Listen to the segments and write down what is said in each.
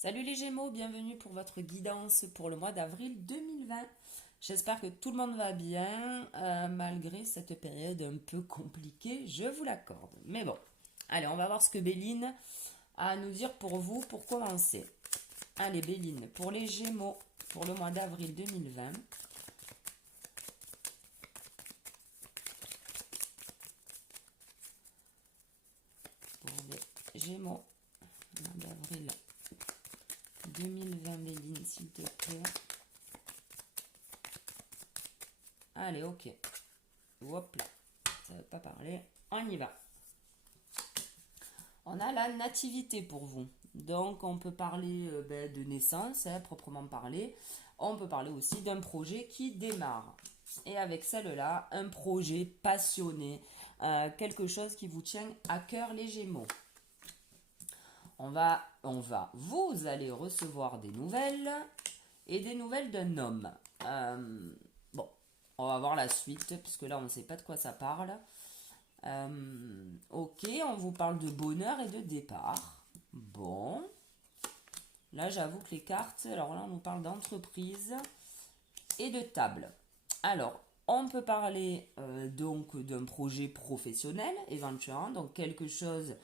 Salut les Gémeaux, bienvenue pour votre guidance pour le mois d'avril 2020. J'espère que tout le monde va bien, malgré cette période un peu compliquée, je vous l'accorde. Mais bon, allez, on va voir ce que Béline a à nous dire pour vous pour commencer. Allez Béline, pour les Gémeaux, pour le mois d'avril 2020. Pour les Gémeaux, mois d'avril 2020, Béline, s'il te plaît. Allez, ok. Hop là, ça ne veut pas parler. On y va. On a la nativité pour vous. Donc, on peut parler de naissance, proprement parler. On peut parler aussi d'un projet qui démarre. Et avec celle-là, un projet passionné, quelque chose qui vous tient à cœur, les Gémeaux. Vous allez recevoir des nouvelles et des nouvelles d'un homme. Bon, on va voir la suite, puisque là, on ne sait pas de quoi ça parle. Ok, on vous parle de bonheur et de départ. Bon. Là, j'avoue que les cartes, alors là, on nous parle d'entreprise et de table. Alors, on peut parler donc d'un projet professionnel, éventuellement, donc quelque chose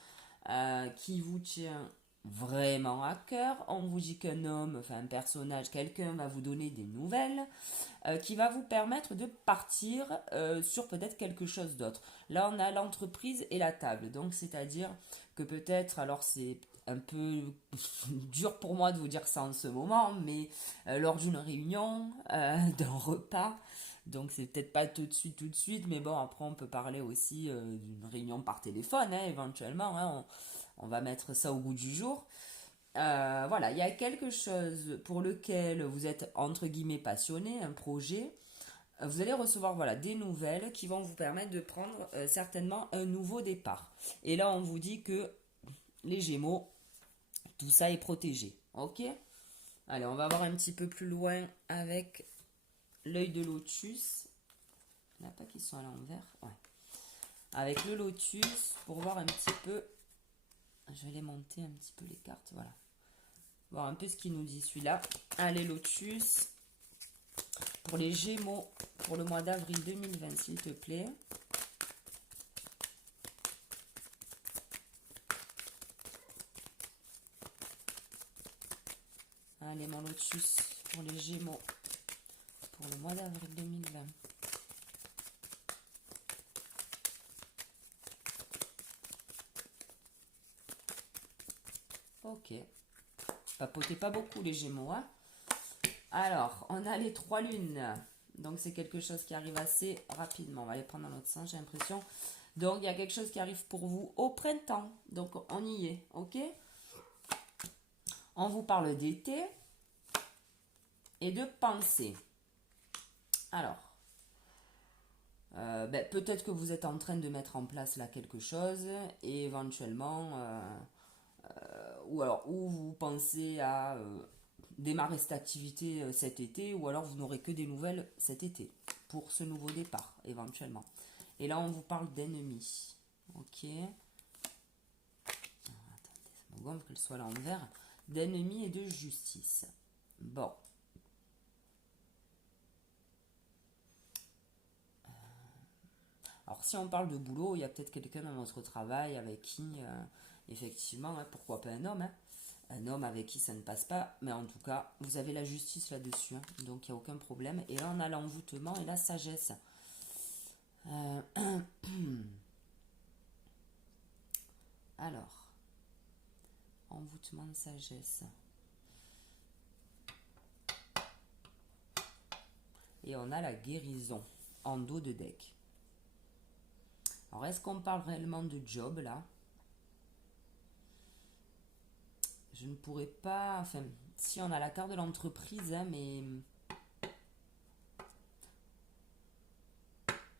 qui vous tient vraiment à cœur. On vous dit qu'un homme, enfin un personnage, quelqu'un va vous donner des nouvelles qui va vous permettre de partir sur peut-être quelque chose d'autre. Là, on a l'entreprise et la table. Donc, c'est-à-dire que peut-être, alors c'est un peu dur pour moi de vous dire ça en ce moment, mais lors d'une réunion, d'un repas, donc c'est peut-être pas tout de suite, mais bon, après on peut parler aussi d'une réunion par téléphone, éventuellement, on va mettre ça au goût du jour. Voilà, il y a quelque chose pour lequel vous êtes entre guillemets passionné, un projet. Vous allez recevoir voilà, des nouvelles qui vont vous permettre de prendre certainement un nouveau départ. Et là, on vous dit que les Gémeaux, tout ça est protégé. Ok. Allez, on va voir un petit peu plus loin avec l'œil de lotus. Il n'y en a pas qui sont à l'envers. Ouais. Avec le lotus pour voir un petit peu. Je vais les monter un petit peu les cartes. Voilà. Voir un peu ce qu'il nous dit celui-là. Allez, lotus. Pour les Gémeaux, pour le mois d'avril 2020, s'il te plaît. Allez, mon lotus pour les Gémeaux, pour le mois d'avril 2020. Ok. Papotez pas beaucoup les Gémeaux, hein. Alors, on a les 3 lunes. Donc, c'est quelque chose qui arrive assez rapidement. On va les prendre dans l'autre sens, j'ai l'impression. Donc, il y a quelque chose qui arrive pour vous au printemps. Donc, on y est, ok? On vous parle d'été et de pensée. Alors, peut-être que vous êtes en train de mettre en place là quelque chose et éventuellement, ou vous pensez à démarrer cette activité cet été, ou alors vous n'aurez que des nouvelles cet été pour ce nouveau départ éventuellement. Et là, on vous parle d'ennemis. Ok. Attendez, ça me gonfle qu'elle soit à l'envers. D'ennemis et de justice. Bon. Alors, si on parle de boulot, il y a peut-être quelqu'un dans votre travail avec qui, effectivement, pourquoi pas un homme, un homme avec qui ça ne passe pas, mais en tout cas, vous avez la justice là-dessus, donc il n'y a aucun problème. Et là, on a l'envoûtement et la sagesse. Alors, envoûtement de sagesse. Et on a la guérison en dos de deck. Alors, est-ce qu'on parle réellement de job là? Je ne pourrais pas. Enfin, si on a la carte de l'entreprise, mais.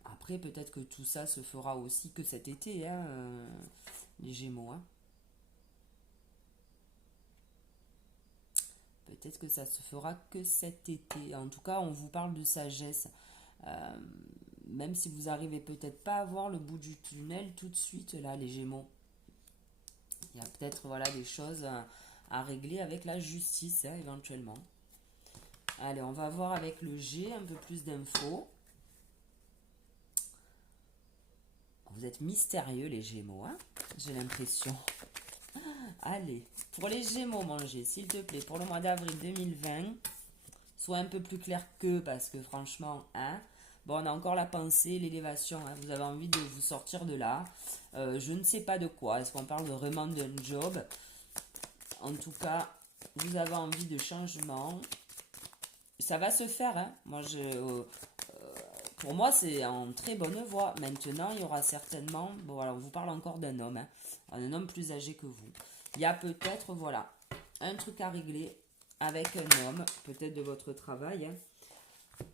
Après, peut-être que tout ça se fera aussi que cet été, les Gémeaux. Peut-être que ça se fera que cet été. En tout cas, on vous parle de sagesse. Euh, Même si vous arrivez peut-être pas à voir le bout du tunnel tout de suite, là, les Gémeaux. Il y a peut-être voilà, des choses à régler avec la justice, hein, éventuellement. Allez, on va voir avec le G un peu plus d'infos. Vous êtes mystérieux les Gémeaux, hein, j'ai l'impression. Allez, pour les Gémeaux, mon G, s'il te plaît, pour le mois d'avril 2020, sois un peu plus clair que, parce que franchement, hein, bon, on a encore la pensée, l'élévation, hein, vous avez envie de vous sortir de là. Je ne sais pas de quoi, est-ce qu'on parle vraiment d'un job? En tout cas, vous avez envie de changement. Ça va se faire, hein. Pour moi, c'est en très bonne voie. Maintenant, il y aura certainement, bon, voilà, on vous parle encore d'un homme, hein, un homme plus âgé que vous. Il y a peut-être, voilà, un truc à régler avec un homme, peut-être de votre travail, hein.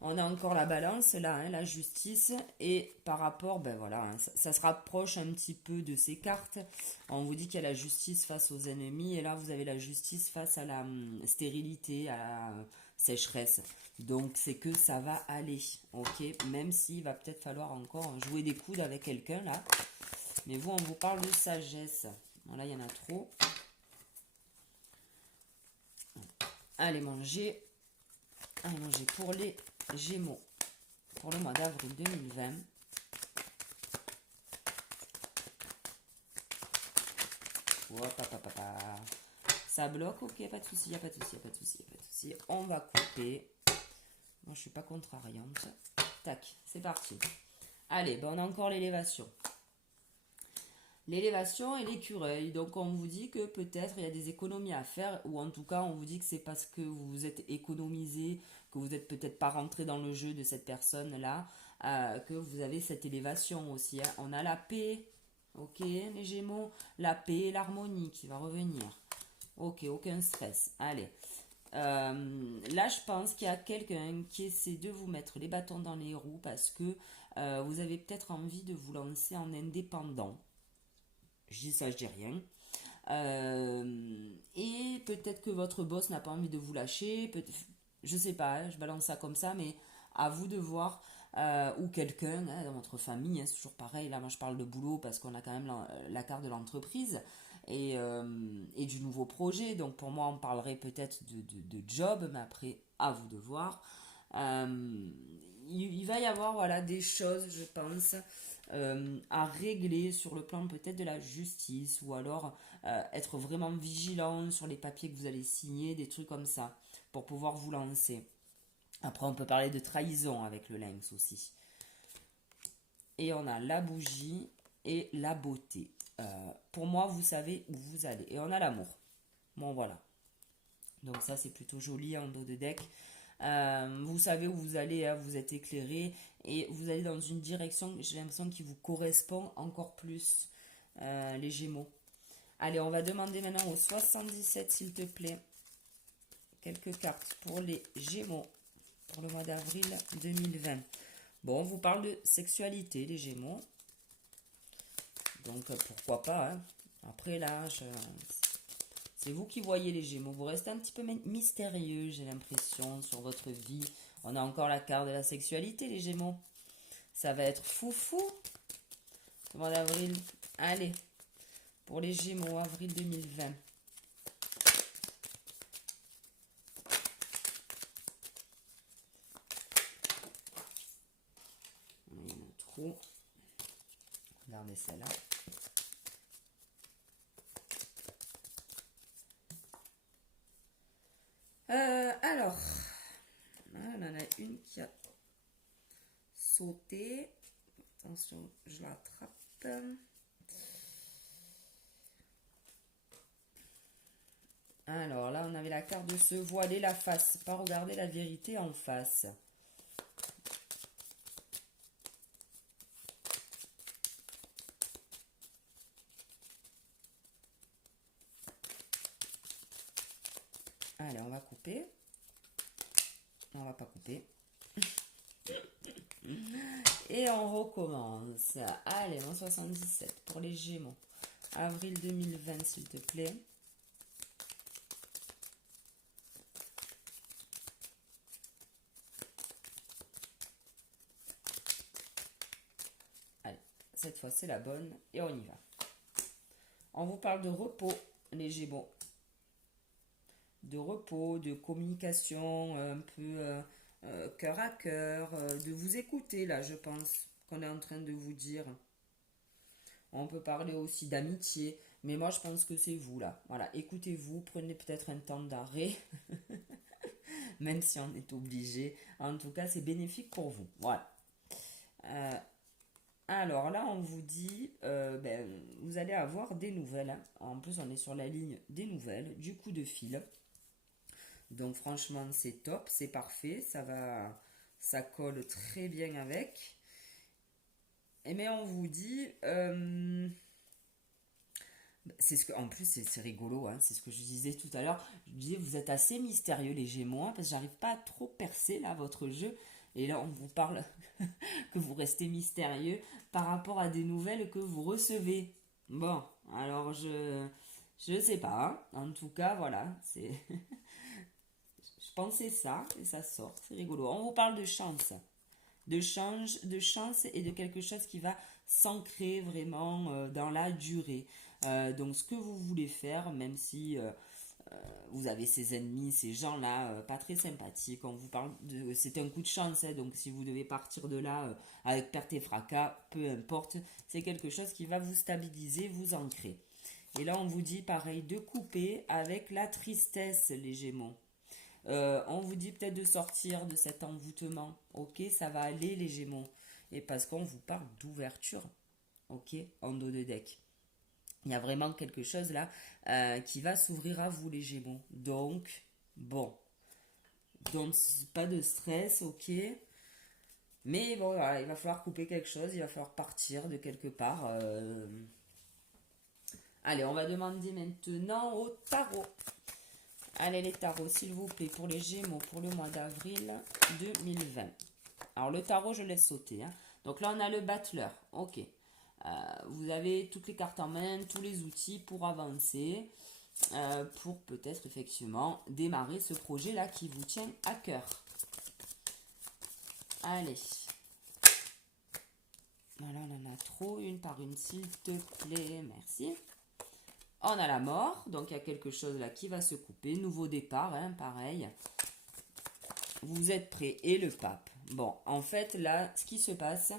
On a encore la balance, là, hein, la justice. Et par rapport, ben voilà, hein, ça se rapproche un petit peu de ces cartes. On vous dit qu'il y a la justice face aux ennemis. Et là, vous avez la justice face à la stérilité, à la sécheresse. Donc, c'est que ça va aller, ok? Même s'il va peut-être falloir encore jouer des coudes avec quelqu'un, là. Mais vous, on vous parle de sagesse. Bon, là, il y en a trop. Allez, manger. Allez, manger pour les Gémeaux. Pour le mois d'avril 2020. Ça bloque, ok, pas de souci, pas de souci, pas de souci, pas de souci. On va couper. Moi, je suis pas contrariante. Tac, c'est parti. Allez, ben, on a encore l'élévation. L'élévation et l'écureuil. Donc, on vous dit que peut-être il y a des économies à faire, ou en tout cas, on vous dit que c'est parce que vous vous êtes économisé, que vous n'êtes peut-être pas rentré dans le jeu de cette personne-là, que vous avez cette élévation aussi, hein. On a la paix, ok, les Gémeaux, la paix, l'harmonie qui va revenir. Ok, aucun stress. Allez. Là, je pense qu'il y a quelqu'un qui essaie de vous mettre les bâtons dans les roues parce que vous avez peut-être envie de vous lancer en indépendant. Je dis ça, je dis rien. Et peut-être que votre boss n'a pas envie de vous lâcher. Je sais pas, hein, je balance ça comme ça, mais à vous de voir. Ou quelqu'un, hein, dans votre famille, hein, c'est toujours pareil. Là, moi, je parle de boulot parce qu'on a quand même la carte de l'entreprise et du nouveau projet. Donc, pour moi, on parlerait peut-être de job, mais après, à vous de voir. Il va y avoir, voilà, des choses, je pense, à régler sur le plan peut-être de la justice ou alors être vraiment vigilant sur les papiers que vous allez signer, des trucs comme ça, pour pouvoir vous lancer. Après, on peut parler de trahison avec le lynx aussi. Et on a la bougie et la beauté. Pour moi, vous savez où vous allez. Et on a l'amour. Bon, voilà. Donc ça, c'est plutôt joli en dos de deck. Vous savez où vous allez, hein, vous êtes éclairé. Et vous allez dans une direction, j'ai l'impression, qui vous correspond encore plus, les Gémeaux. Allez, on va demander maintenant au 77, s'il te plaît, quelques cartes pour les Gémeaux pour le mois d'avril 2020. Bon, on vous parle de sexualité, les Gémeaux. Donc, pourquoi pas, hein. Après, là, c'est vous qui voyez les Gémeaux. Vous restez un petit peu mystérieux, j'ai l'impression, sur votre vie. On a encore la carte de la sexualité, les Gémeaux. Ça va être foufou. Le mois d'avril. Allez, pour les Gémeaux, avril 2020. Il y en a trop. Regardez celle-là. Alors, on en a une qui a sauté. Attention, je l'attrape. Alors là, on avait la carte de se voiler la face, pas regarder la vérité en face. Allez, on va couper. Non, on va pas couper. Et on recommence. Allez, en 77 pour les Gémeaux. Avril 2020, s'il te plaît. Allez, cette fois c'est la bonne et on y va. On vous parle de repos, les Gémeaux. de repos, de communication un peu cœur à cœur, de vous écouter là, je pense qu'on est en train de vous dire. On peut parler aussi d'amitié, mais moi je pense que c'est vous là. Voilà, écoutez-vous, prenez peut-être un temps d'arrêt, même si on est obligé. En tout cas, c'est bénéfique pour vous. Voilà. Euh, alors là, on vous dit, vous allez avoir des nouvelles, hein. En plus, on est sur la ligne des nouvelles, du coup de fil. Donc franchement, c'est top, c'est parfait, ça colle très bien avec. Et mais on vous dit, c'est ce que, en plus c'est rigolo, hein, c'est ce que je disais tout à l'heure. Je disais, vous êtes assez mystérieux les Gémeaux, hein, parce que j'arrive pas à trop percer là votre jeu. Et là, on vous parle que vous restez mystérieux par rapport à des nouvelles que vous recevez. Bon, alors je sais pas, hein. En tout cas, voilà, c'est je pensais ça et ça sort, c'est rigolo. On vous parle de chance, de chance et de quelque chose qui va s'ancrer vraiment dans la durée. Donc ce que vous voulez faire, même si vous avez ces ennemis, ces gens-là pas très sympathiques, on vous parle de, c'est un coup de chance, hein, donc si vous devez partir de là avec perte et fracas, peu importe, c'est quelque chose qui va vous stabiliser, vous ancrer. Et là on vous dit pareil de couper avec la tristesse les Gémeaux. On vous dit peut-être de sortir de cet envoûtement. Ok, ça va aller les Gémeaux. Et parce qu'on vous parle d'ouverture. Ok, en dos de deck. Il y a vraiment quelque chose là qui va s'ouvrir à vous les Gémeaux. Donc, bon. Donc, pas de stress, ok. Mais bon, voilà, il va falloir couper quelque chose. Il va falloir partir de quelque part. Allez, on va demander maintenant au tarot. Allez les tarots, s'il vous plaît, pour les Gémeaux, pour le mois d'avril 2020. Alors le tarot, je laisse sauter, hein. Donc là, on a le battleur. Ok. Vous avez toutes les cartes en main, tous les outils pour avancer, pour peut-être effectivement démarrer ce projet-là qui vous tient à cœur. Allez. Voilà, on en a trop, une par une, s'il te plaît. Merci. On a la mort, donc il y a quelque chose là qui va se couper. Nouveau départ, hein, pareil. Vous êtes prêts et le pape. Bon, en fait, là, ce qui se passe,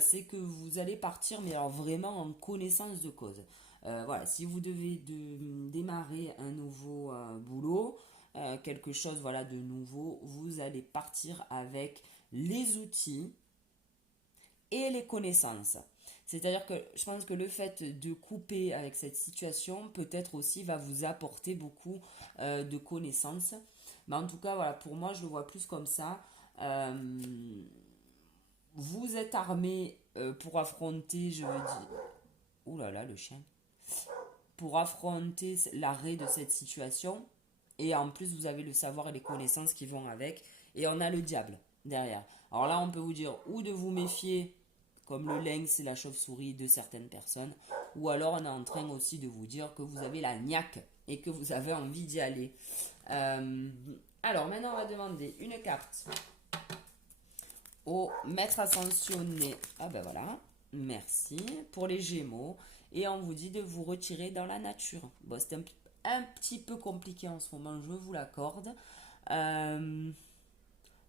c'est que vous allez partir, mais alors vraiment en connaissance de cause. Voilà, si vous devez démarrer un nouveau boulot, quelque chose voilà, de nouveau, vous allez partir avec les outils et les connaissances. C'est-à-dire que je pense que le fait de couper avec cette situation, peut-être aussi va vous apporter beaucoup de connaissances. Mais en tout cas, voilà, pour moi, je le vois plus comme ça. Vous êtes armé pour affronter, je veux dire... Ouh là là, le chien. Pour affronter l'arrêt de cette situation. Et en plus, vous avez le savoir et les connaissances qui vont avec. Et on a le diable derrière. Alors là, on peut vous dire ou de vous méfier, comme le lynx et la chauve-souris de certaines personnes. Ou alors, on est en train aussi de vous dire que vous avez la niaque et que vous avez envie d'y aller. Alors, maintenant, on va demander une carte au maître ascensionné. Ah ben voilà, merci. Pour les Gémeaux. Et on vous dit de vous retirer dans la nature. Bon, c'est un petit peu compliqué en ce moment, je vous l'accorde.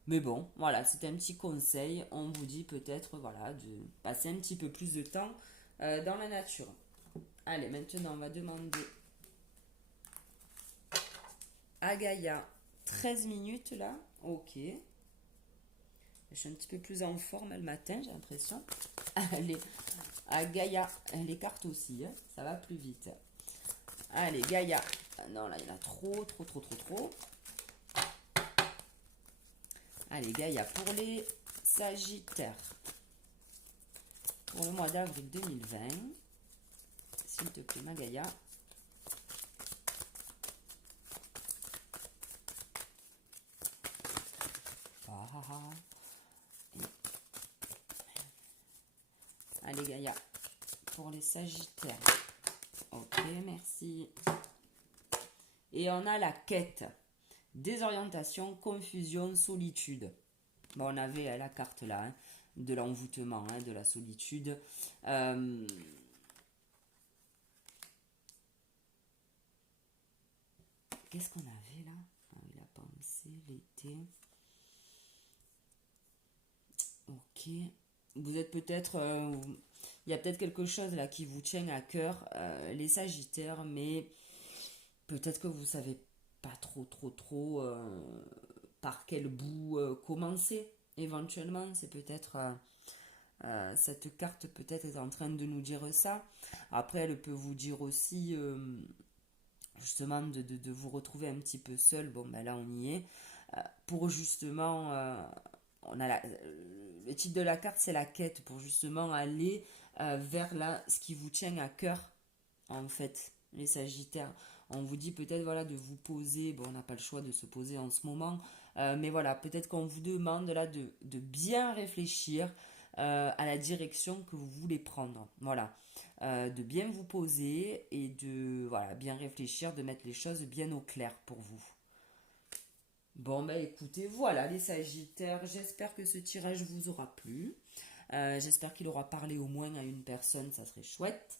Mais bon, voilà, c'est un petit conseil. On vous dit peut-être voilà, de passer un petit peu plus de temps dans la nature. Allez, maintenant, on va demander à Gaïa 13 minutes là. Ok. Je suis un petit peu plus en forme le matin, j'ai l'impression. Allez, à Gaïa, les cartes aussi, hein, ça va plus vite. Allez, Gaïa. Non, là, il y en a trop, trop, trop, trop, trop. Allez, Gaïa, pour les Sagittaires. Pour le mois d'avril 2020. S'il te plaît, ma Gaïa. Allez, Gaïa, pour les Sagittaires. Ok, merci. Et on a la quête. Désorientation, confusion, solitude. Bon, on avait la carte là, hein, de l'envoûtement, hein, de la solitude. qu'est-ce qu'on avait là? La pensée, l'été. Ok. Vous êtes peut-être... il y a peut-être quelque chose là qui vous tient à cœur, les Sagittaires, mais peut-être que vous savez pas trop par quel bout commencer. Éventuellement, c'est peut-être... cette carte peut-être est en train de nous dire ça. Après, elle peut vous dire aussi justement de vous retrouver un petit peu seul. Bon, ben là, on y est. Pour justement, on a le titre de la carte, c'est la quête, pour justement aller vers là, ce qui vous tient à cœur, en fait, les Sagittaires. On vous dit peut-être voilà de vous poser, bon on n'a pas le choix de se poser en ce moment, mais voilà, peut-être qu'on vous demande là de bien réfléchir à la direction que vous voulez prendre. Voilà. De bien vous poser et de voilà, bien réfléchir, de mettre les choses bien au clair pour vous. Bon, bah écoutez, voilà les Sagittaires, j'espère que ce tirage vous aura plu. J'espère qu'il aura parlé au moins à une personne, ça serait chouette.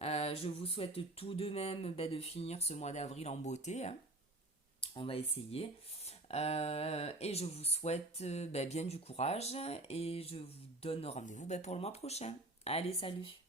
Je vous souhaite tout de même de finir ce mois d'avril en beauté, hein. On va essayer. Et je vous souhaite bien du courage et je vous donne rendez-vous pour le mois prochain. Allez, salut!